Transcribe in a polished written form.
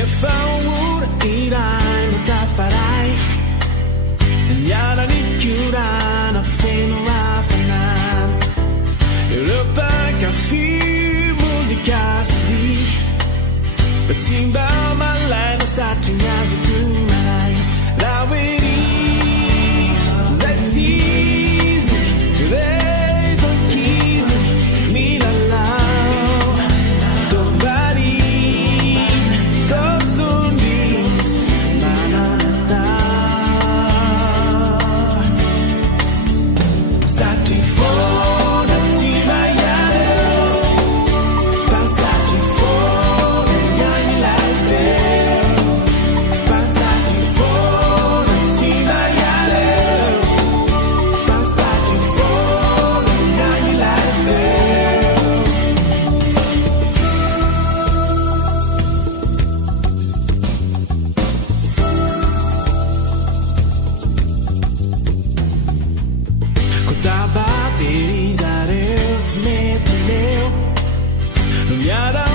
If I would eat I'm not farai Nyara ni kyura na feno rafanan Europa kafi musika di Batimba malay na sa tunya sa tunay Lawiri Zetizi Redo kizi Nilalau Tobari Tozundi Mananata Satifona Tima Yale Pasatifona Yani Life Pasatifona Tima Yale Pasatifona Yani Life Kutaba Terizareo Tmeteleo Nyara